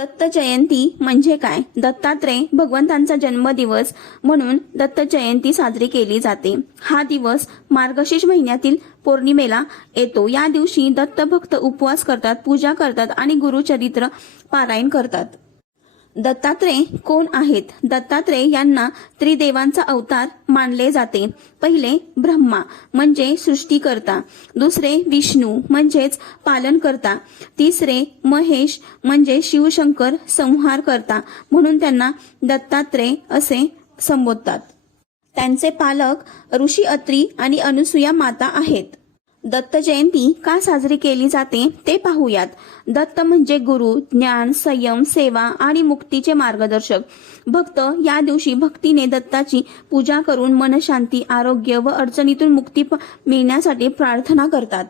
दत्त जयंती म्हणजे काय? दत्तात्रेय भगवंतांचा जन्मदिवस म्हणून दत्त जयंती साजरी केली जाते. हा दिवस मार्गशीर्ष महिन्यातील पौर्णिमेला येतो. या दिवशी दत्त भक्त उपवास करतात, पूजा करतात आणि गुरुचरित्र पारायण करतात. दत्तात्रेय कोण आहेत? दत्तात्रेय यांना त्रिदेवांचा अवतार मानले जाते. पहिले ब्रह्मा म्हणजे सृष्टीकर्ता, दुसरे विष्णू म्हणजेच पालनकर्ता, तिसरे महेश म्हणजे शिवशंकर संहार करता म्हणून त्यांना दत्तात्रेय असे संबोधतात. त्यांचे पालक ऋषी अत्री आणि अनुसूया माता आहेत. दत्त जयंती का साजरी केली जाते ते पाहूयात. दत्त म्हणजे गुरु, ज्ञान, संयम, सेवा आणि मुक्तीचे मार्गदर्शक. भक्त या दिवशी भक्तीने दत्ताची पूजा करून मनशांती, आरोग्य व अडचणीतून मुक्ती मिळण्यासाठी प्रार्थना करतात.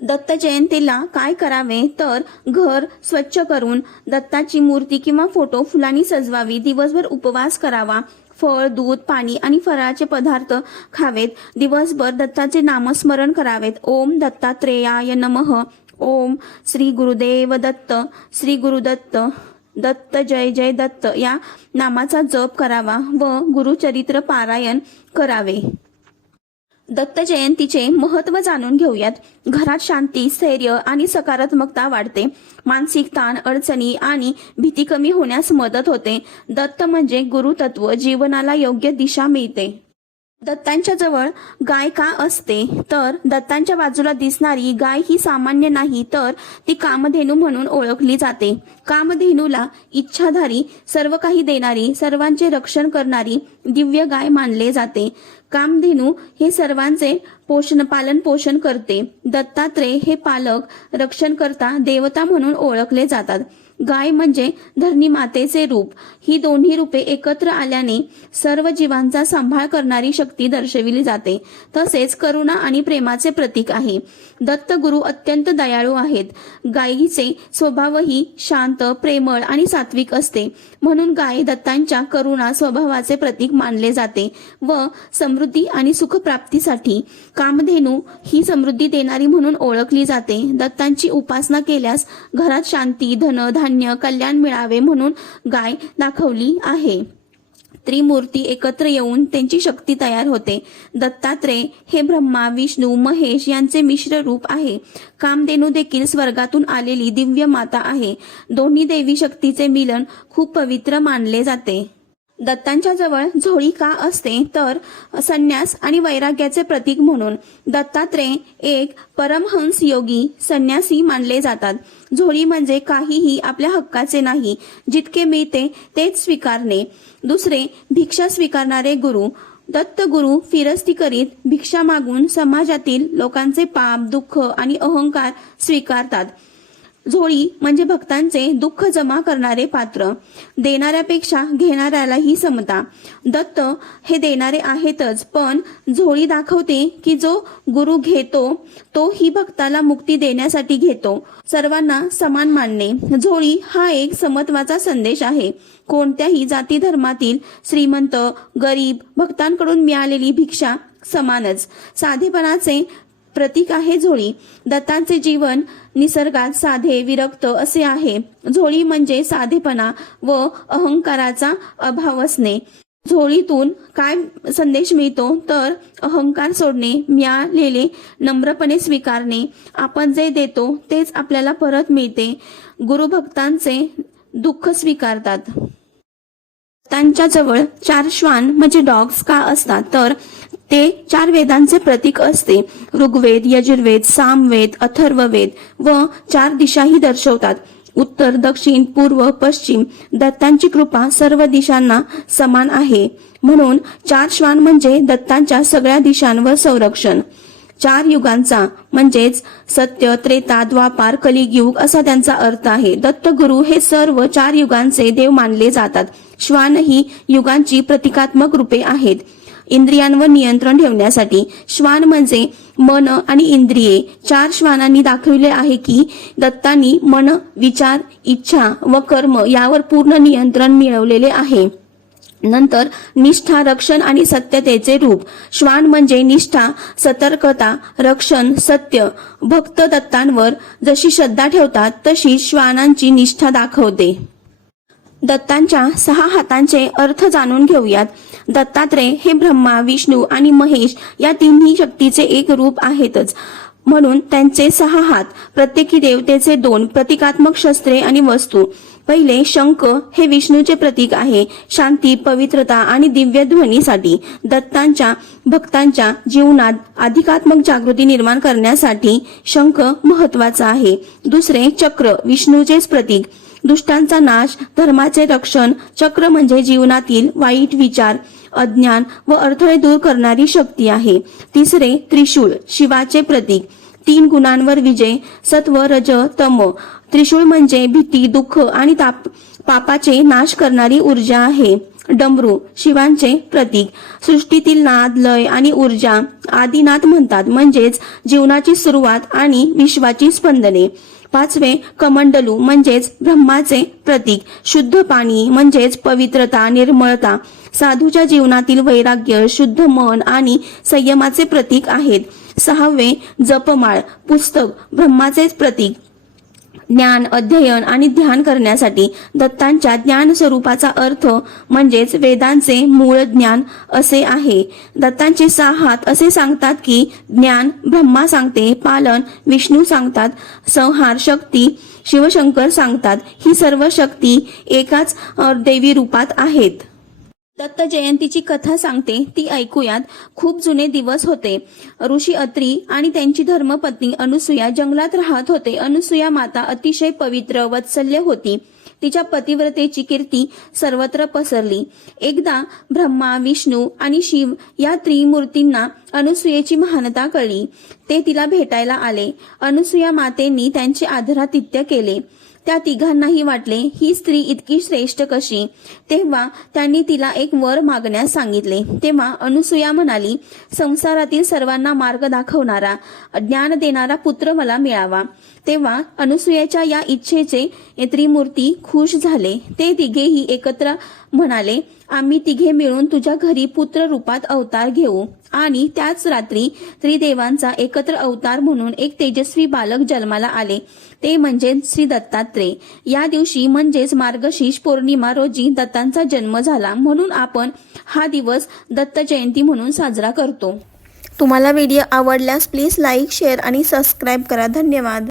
दत्त जयंतीला काय करावे तर घर स्वच्छ करून दत्ताची मूर्ती किंवा फोटो फुलांनी सजवावी, दिवसभर उपवास करावा, फळ, दूध, पाणी आणि फराळाचे पदार्थ खावेत, दिवसभर दत्ताचे नामस्मरण करावेत. ओम दत्तात्रेयाय नमः, ओम श्री गुरुदेव दत्त, श्री गुरुदत्त, दत्त जय जय दत्त या नामाचा जप करावा व गुरुचरित्र पारायण करावे. दत्त जयंतीचे महत्त्व जाणून घेऊयात. घरात शांती, स्थैर्य आणि सकारात्मकता वाढते. मानसिक ताण, अडचणी आणि भीती कमी होण्यास मदत होते. दत्त म्हणजे गुरुतत्व, जीवनाला योग्य दिशा मिळते. दत्तांच्या जवळ गाय का असते तर दत्तांच्या बाजूला दिसणारी गाय ही सामान्य नाही तर ती कामधेनू म्हणून ओळखली जाते. कामधेनूला इच्छाधारी, सर्व काही देणारी, सर्वांचे रक्षण करणारी दिव्य गाय मानले जाते. कामधेनू हे सर्वांचे पालन पोषण करते. दत्तात्रेय हे पालक, रक्षणकर्ता, देवता म्हणून ओळखले जातात. गाय म्हणजे धरणी मातेचे रूप. ही दोन्ही रूपे एकत्र आल्याने सर्व जीवांचा सांभाळ करणारी शक्ती दर्शविली जाते. तसेच करुणा आणि प्रेमाचे प्रतीक आहे. दत्त गुरु अत्यंत दयाळू आहेत. गायीचे स्वभावही शांत, प्रेमळ आणि सात्विक असते. म्हणून गाय दत्तांच्या करुणा स्वभावाचे प्रतीक मानले जाते व समृद्धी आणि सुखप्राप्तीसाठी कामधेनू ही समृद्धी देणारी म्हणून ओळखली जाते. दत्तांची उपासना केल्यास घरात शांती, धन, धान्य, कल्याण मिळावे म्हणून गाय दाखवली आहे. त्रिमूर्ती एकत्र येऊन त्यांची शक्ती तयार होते. दत्तात्रेय हे ब्रह्मा, विष्णू, महेश यांचे मिश्र रूप आहे. कामधेनू देखील स्वर्गातून आलेली दिव्य माता आहे. दोन्ही देवी शक्तीचे मिलन खूप पवित्र मानले जाते. दत्तांच्या जवळ झोळी का असते तर संन्यास आणि वैराग्याचे प्रतीक म्हणून. दत्तात्रेय एक परमहंस योगी संन्यासी मानले जातात. झोळी म्हणजे काहीही आपल्या हक्काचे नाही, जितके मिळते तेच स्वीकारणे. दुसरे भिक्षा स्वीकारणारे गुरु. दत्त गुरु फिरस्ती करीत भिक्षा मागून समाजातील लोकांचे पाप, दुःख आणि अहंकार स्वीकारतात. झोळी म्हणजे भक्तांचे दुःख जमा करणारे पात्र. देणाऱ्यापेक्षा घेणाऱ्यालाही समता. दत्त हे देणारे आहेतच, पण झोळी दाखवते की जो गुरु घेतो तो ही भक्ताला मुक्ती देण्यासाठी घेतो. सर्वांना समान मानणे. झोळी हा एक समत्वाचा संदेश आहे. कोणत्याही जाती धर्मातील श्रीमंत, गरीब भक्तांकडून मिळालेली भिक्षा समानच. साधेपणाचे प्रतीक आहे झोळी. दत्तांचे जीवन निसर्गात साधे, विरक्त असे आहे. झोळी म्हणजे साधेपणा व अहंकाराचा अभाव असणे. झोळीतून काय संदेश मिळतो तर अहंकार सोडणे, मिळालेले नम्रपणे स्वीकारणे, आपण जे देतो तेच आपल्याला परत मिळते. गुरुभक्तांचे दुःख स्वीकारतात. त्यांच्या जवळ 4 श्वान म्हणजे डॉग्स का असतात तर ते 4 वेदांचे प्रतीक असते. ऋग्वेद, यजुर्वेद, सामवेद, अथर्ववेद व 4 दिशाही दर्शवतात. उत्तर, दक्षिण, पूर्व, पश्चिम. दत्तांची कृपा सर्व दिशांना समान आहे. म्हणून 4 श्वान म्हणजे दत्तांच्या सगळ्या दिशांवर संरक्षण. 4 युगांचा म्हणजेच सत्य, त्रेता, द्वापार, कलियुग असा त्यांचा अर्थ आहे. दत्तगुरु हे सर्व 4 युगांचे देव मानले जातात. श्वान ही युगांची प्रतिकात्मक रूपे आहेत. इंद्रियांवर नियंत्रण ठेवण्यासाठी. श्वान म्हणजे मन आणि इंद्रिये. 4 श्वानांनी दाखविले आहे की दत्तांनी मन, विचार, इच्छा व कर्म यावर पूर्ण नियंत्रण मिळवलेले आहे. नंतर निष्ठा, रक्षण आणि सत्यतेचे रूप. श्वान म्हणजे निष्ठा, सतर्कता, रक्षण, सत्य. भक्त दत्तांवर जशी श्रद्धा ठेवतात तशी श्वानांची निष्ठा दाखवते. दत्तांच्या 6 हातांचे अर्थ जाणून घेऊयात. दत्तात्रेय हे ब्रह्मा, विष्णू आणि महेश या तिन्ही शक्तीचे एक रूप आहेतच. म्हणून त्यांचे 6 हात, प्रत्येकी देवतेचे 2 प्रतिकात्मक शस्त्रे आणि वस्तू. पहिले शंख हे विष्णूचे प्रतीक आहे, शांती, पवित्रता आणि दिव्य ध्वनीसाठी. दत्तांच्या भक्तांच्या जीवनात अधिकात्मक जागृती निर्माण करण्यासाठी शंख महत्वाचा आहे. दुसरे चक्र, विष्णूचेच प्रतीक, दुष्टांचा नाश, धर्माचे रक्षण. चक्र म्हणजे जीवनातील वाईट विचार, अज्ञान व अडथळे दूर करणारी शक्ती आहे. तिसरे त्रिशूळ, शिवाचे प्रतीक, 3 गुणांवर विजय, सत्व, रज, तम. त्रिशूळ म्हणजे भीती, दुःख आणि पापाचे नाश करणारी ऊर्जा आहे. डमरू, शिवांचे प्रतीक, सृष्टीतील नाद, लय आणि ऊर्जा. आदिनाथ म्हणतात, म्हणजेच जीवनाची सुरुवात आणि विश्वाची स्पंदने. 5वे कमंडलू म्हणजेच ब्रह्माचे प्रतीक, शुद्ध पाणी म्हणजेच पवित्रता, निर्मळता. साधूच्या जीवनातील वैराग्य, शुद्ध मन आणि संयमाचे प्रतीक आहेत. 6वे जपमाळ, पुस्तक, ब्रह्माचेच प्रतीक, ज्ञान, अध्ययन आणि ध्यान करण्यासाठी. दत्तांच्या ज्ञान स्वरूपाचा अर्थ म्हणजेच वेदांचे मूळ ज्ञान असे आहे. दत्तांचे 6 हात असे सांगतात की ज्ञान ब्रह्मा सांगते, पालन विष्णू सांगतात, संहार शक्ती शिवशंकर सांगतात. ही सर्व शक्ती एकाच देवी रूपात आहेत. दत्त जयंतीची कथा सांगते, ती ऐकूयात. खूप जुने दिवस होते. ऋषी अत्री आणि त्यांची धर्मपत्नी अनुसूया जंगलात राहत होते. अनुसूया माता अतिशय पवित्र, वत्सल्य होती. तिच्या पतिव्रतेची कीर्ती सर्वत्र पसरली. एकदा ब्रह्मा, विष्णू आणि शिव या त्रिमूर्तींना अनुसूयेची महानता कळली. ते तिला भेटायला आले. अनुसूया मातेंनी त्यांचे आदरातिथ्य केले. त्या तिघांनाही वाटले, ही स्त्री इतकी श्रेष्ठ कशी. तेव्हा त्यांनी तिला एक वर मागण्यास सांगितले. तेव्हा अनुसूया म्हणाली, संसारातील सर्वांना मार्ग दाखवणारा, ज्ञान देणारा पुत्र मला मिळावा. तेव्हा अनुसूयाच्या या इच्छेचे त्रिमूर्ती खुश झाले. ते तिघेही एकत्र म्हणाले, आम्ही तिघे मिळून तुझ्या घरी पुत्र रूपात अवतार घेऊ. आणि त्याच रात्री त्रिदेवांचा एकत्र अवतार म्हणून एक तेजस्वी बालक जन्माला आले. ते म्हणजे श्री दत्तात्रेय. या दिवशी म्हणजेच मार्गशीर्ष पौर्णिमा रोजी दत्तांचा जन्म झाला. म्हणून आपण हा दिवस दत्त जयंती म्हणून साजरा करतो. तुम्हाला व्हिडिओ आवडल्यास प्लीज लाईक, शेअर आणि सबस्क्राईब करा. धन्यवाद.